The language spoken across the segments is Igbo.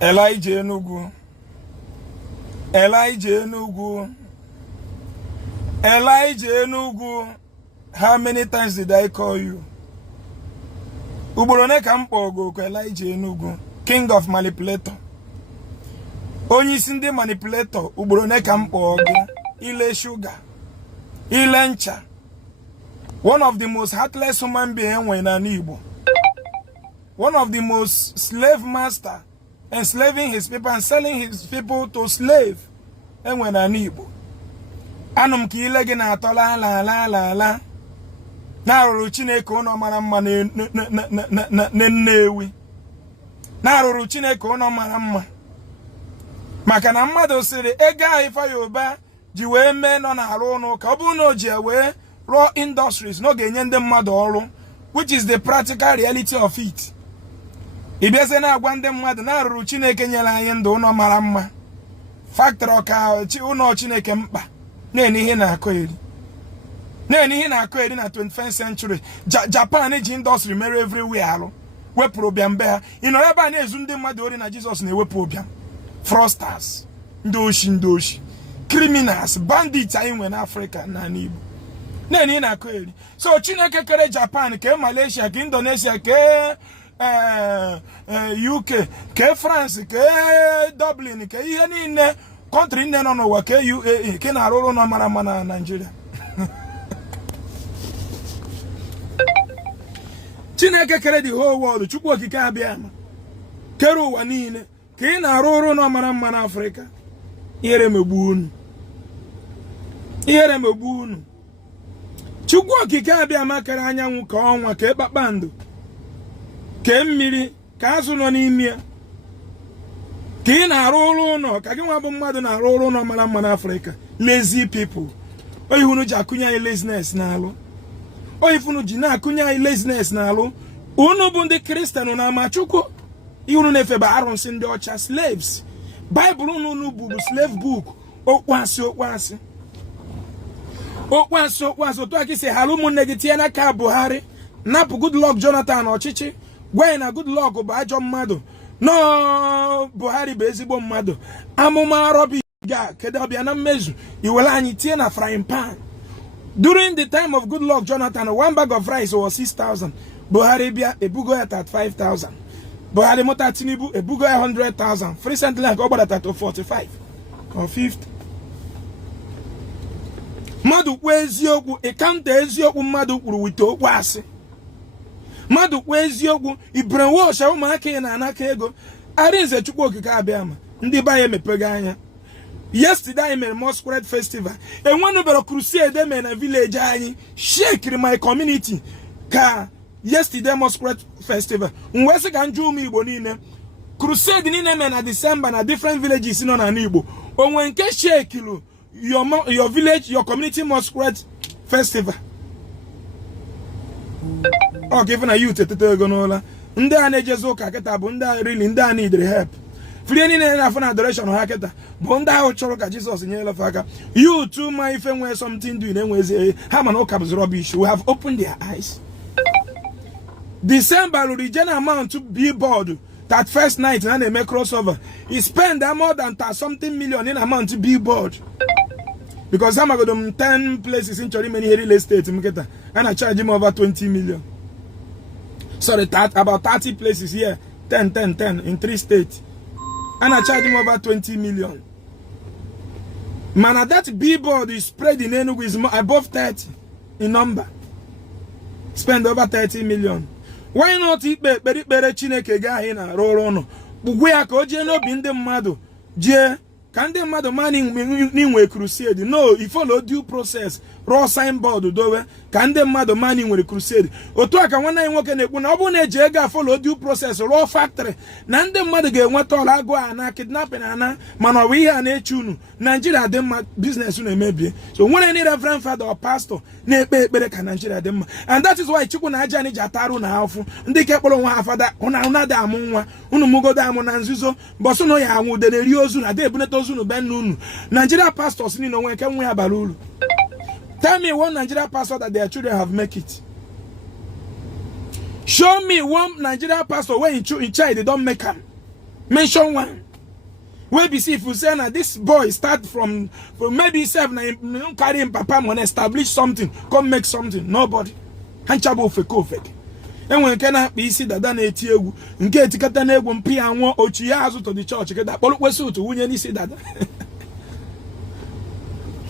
Elijah Enugu. Elijah Enugu. Elijah Enugu. How many times did I call you? Uborone Kampogo, Elijah Enugu, king of manipulator. Only Sinde manipulator, Uborone Kampogo, Ile Sugar, Ilencha. One of the most heartless human beings when an Igbo. One of the most slave master, enslaving his people and selling his people to slave. And when an Igbo. Anum ki ilege na atola la la la la. Na ruru Chineke ono mara mma na Nnewi. Na ruru Chineke ono mara mma. Maka na mmadu siri ega ifa Yoruba ji wee mee no na arụ ụnụ ka ọ bụ na o ji wee raw industries no ga-enye ndị mmadụ ọrụ, which is the practical reality of it. Ibieze na agwa ndị mmadụ na ruru Chineke nyere anyị ndụ ụnọ mara mma. Factory ọka ụnọ Chineke mkpa. Na-eni ihe na-akọ eri. Na-eni ihe na-akọ eri na 21st century. Japan ji industry mere everywhere alụ. Wepụrụ obiam be ha. Ịnọ ebe a na-ezu ndị mmadụ ori na Jesus na-ewepụ obiam. Fraudsters, ndị oshi, criminals, bandits anyị nwe n'Africa na n'Igbo. Na-eni ihe na-akọ eri. So Chineke kere Japan, ke Malaysia, ke Indonesia, ke UK, ke France, ke Dublin, ke ihe niile country nne nọ n'ụwa ke UAE, ke na-arụrụ nọ mara mma na Nigeria. Chineke kere the whole world, Chukwu okike abịa ma kere ụwa niile, ka ị na-arụrụ nọ mara mma na Africa. Ihere megbu unu. Ihere megbu unu. Chukwu okike abịa ma kere anyanwụ ka ọnwa, ka kpakpando, ka mmiri, ka azụ nọ n'ime ya. Ka ị na-arụ ụlọ ụlọ, ka gị nwa bụ mmadụ na-arụ ụlọ ụlọ mara mma n'Africa. Lazy people. Oyifunu ji akụnye anyị laziness n'alụ. Oyifunu ji na-akụnye anyị laziness n'alụ. Unu bụ ndị Kristian na ama Chukwu. Ihunu na-efeba arụsị ndị ọcha, slaves. Bible unu bụ slave book. Okwansi. Otu aka isi ghara ụmụnne gị tinye n'aka Buhari. Napụ Goodluck Jonathan ọchịchị. Gwa na Goodluck bụ ajọ mmadụ. No, Buhari bụ ezigbo mmadụ. Amụma arọbi ga kedu ọbịa na mmezu iwere anyị tie na frying pan. During the time of Goodluck Jonathan, one bag of rice was 6,000. Buhari bịa ebugo ya at 5,000. Buhari mụta Tinubu ebugo ya 100,000. Recently like ọ gbadata to 45 or 50. Mmadụ kwu eziokwu, ịkanta eziokwu mmadụ kwuru wite okwu asị. Mmadụ kwu eziokwu, brainwash ụmụaka ị na-anaka ego. Arinze Chukwu okike abịa ma ndị ba ya emepega anya. Yesterday I made a Masquerade Festival. And when we were crusade in a village, I shake my community. Ka yesterday Masquerade Festival. Unwese kanju mi bonine. Crusade in a December na different villages in an Igbo. Or when ke shake your village, your community Masquerade Festival. Oh, given a youth to Gonola. Nda nejezo kaketa bunda really nda need help. Free na fun adoration haketa. Bonda ho choro ka Jesus nyela faka. You too my if when something doing enweze ham and okab's rubbish. We have opened their eyes. December the general amount to billboard that first night and they make crossover. He spent more than something million in amount to billboard. Because I'm going to 10 places in Chori many real estate and I charge him over 20 million. Sorry, about 30 places here. 10 in 3 states. And I charge him over 20 million. Man, that billboard is spread in Enugu is above 30 in number. Spend over 30 million. Why not eat better Chineke guy in a roll on? We are coaching up in the mado. Je, can the mother manning crusade? No, he follow due process. Raw signboard, do can the mother manning with a crusade? Otuaka one night working when Obune Jega follow due process, raw factory. Nande mother get what all I go and kidnapping Anna, Manawi and Echunu. Nigeria them business maybe. So when I need a grandfather or pastor, Nigeria them. And that is why Chukuna Jani Jataru now. They kept on one father on another Amunwa, Unumugo Damon and Zuzo, Bosono Yamu, the Riozuna, de Bunetozunu Ben Nigeria pastors, you know, when can we have Balulu? Tell me one Nigerian pastor that their children have make it. Show me one Nigerian pastor where in child they don't make them. Mention one. Where be see if you say now this boy start from maybe 7 carry him papa money establish something, come make something. Nobody. Hanchabo fake. And when can be see that done eti egwu nke etikata na egwu mpi anwo ochi ya azu to the church ke da kpolu kwesu to wunye ni see that.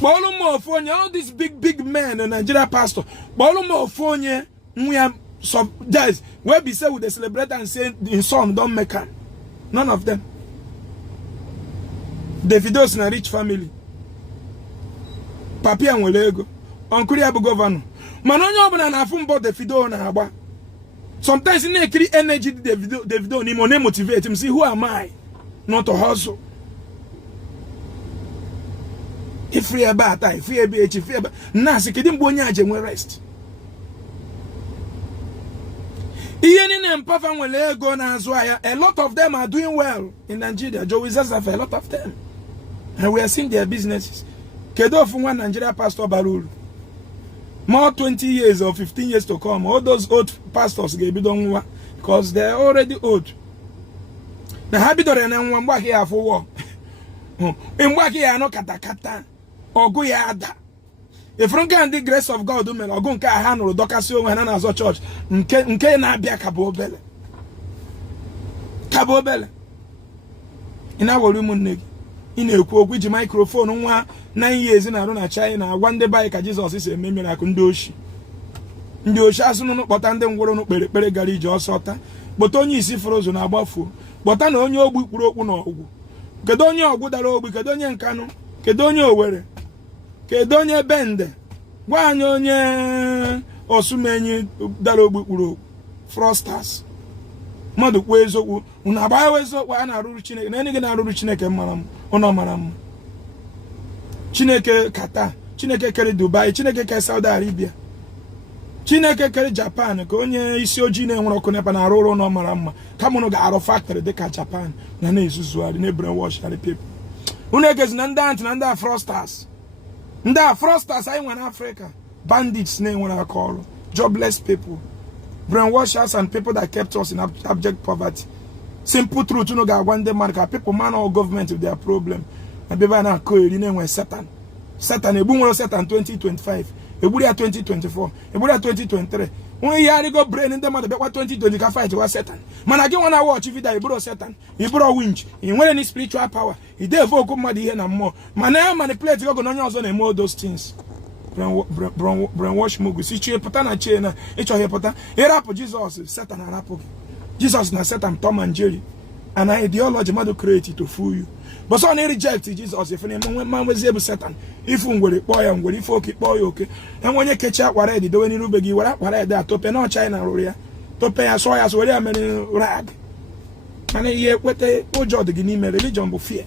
Bolu mo fonye all these big men and Nigeria pastor. Bolu mo fonye we are some guys where be say with the celebrate and say in song don't make am. None of them. Davido's na rich family. Papi anwele ego. Uncle ya bu governor. Man onye obuna na afu mbo Davido na agba. Sometimes in a create energy Davido ni mo motivate him. See, who am I not to hustle? If free about time, free BH, free about Nasi kidim bonya we rest. Even in Mpafan will go na Azwaya, a lot of them are doing well in Nigeria. Joey Zazafa, a lot of them. And we are seeing their businesses. Kedo from one Nigeria pastor Barul. More 20 years or 15 years to come. All those old pastors get don't work because they are already old. The habit of them work here for war. In work here no katakata or go yada. If you can the grace of God, do or go ka handle docasio when an azo church. Nke na bia kabobele. Kabobele. Ina wolu munegi. Ina ekwu okwu ji microphone nwa 9 years na arụ na China. One day by ka Jesus is a miracle ndị oshi. Ndị oshi asunu no kpọta ndị ngworo no kpere gara ije ọsọta. Kpọta onye isi frozo na agbafu. Kpọta na onye ogbu kwuru okwu na ogwu. Kedu onye ogwu dara ogbu, kedu onye Nkanu, kedu onye Owere, kedu onye Bende, gwa anyị onye Osumenyi dara ogbu kwuru okwu. Frosters. Mmadụ kwuo eziokwu, unu agbaghị eziokwu a na-arụrụ Chineke, na enyi na-arụrụ Chineke mara m, ụnọ mara m. Chineke Qatar, Chineke kere Dubai, Chineke kere Saudi Arabia, Chineke kere Japan, ka onye isi ojii na-enwere ọkụ nepa na-arụ ụlọ ụnọ mara mma, kama unu ga-arụ factory dịka Japan na na-ezuzugharị na brainwash the people. Unu egezi na ndị anti na ndị a frosters. Ndị a frosters anyị nwere Africa, bandits na-enwere aka ọrụ, jobless people, brainwashers and people that kept us in abject poverty. Simple truth, unu ga-agwa ndị mmadụ ka people man or government with their problem. Na beba na akọ eri na-enwe Satan. Satan ebu nwere Satan 2025, egburu ya 2024, egburu ya 2023. Only year go brain in the mother bekwa 2020 ka fight was Satan. Man again wanna watch video iburo Satan, iburo winch. He nwere any spiritual power. He dey evoke mmadụ ihe na mmụọ. Man na manipulate go na onye ọzọ na eme all those things. Brainwash mugu. Si chie pụta na chie na ịchọ ihe pụta. Ịrapụ Jesus, Satan arapụ gị. Jesus na Satan Tom and Jerry. An ideology mmadụ create to fool you. But so they reject Jesus if any man was able Satan. If you will boy and will if okay boy okay. And when you catch up what I did when you begi what I that to pay no China roria. To pay a soy as well many rag. And ye what the ojo the guinea religion will fear.